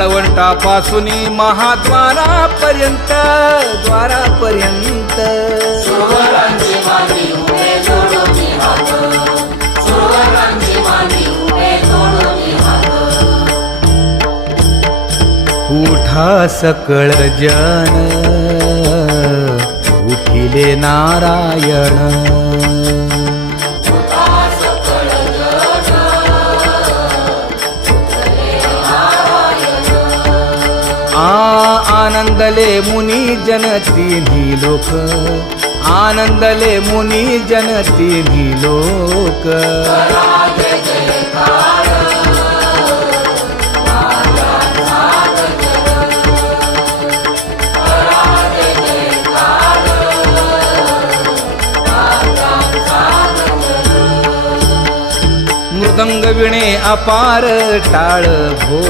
वाळवंटापासून महाद्वारापर्यंत द्वारापर्यंत सुरवरांची मांडी उभे जोडोनी हात, सुरवरांची मांडी उभे जोडोनी हात. उठा सकळ जन उठिले नारायण. उठा सकळ जन, उठले नारायण. आनंदले मुनी जन तिन्ही लोक, आनंदले मुनी जन तिन्ही लोक. करा जय जयकार, माझ्या सागर जग. करा जय जयकार, माझ्या सागर जग. मृदंग विणे अपार टाळ भोळ,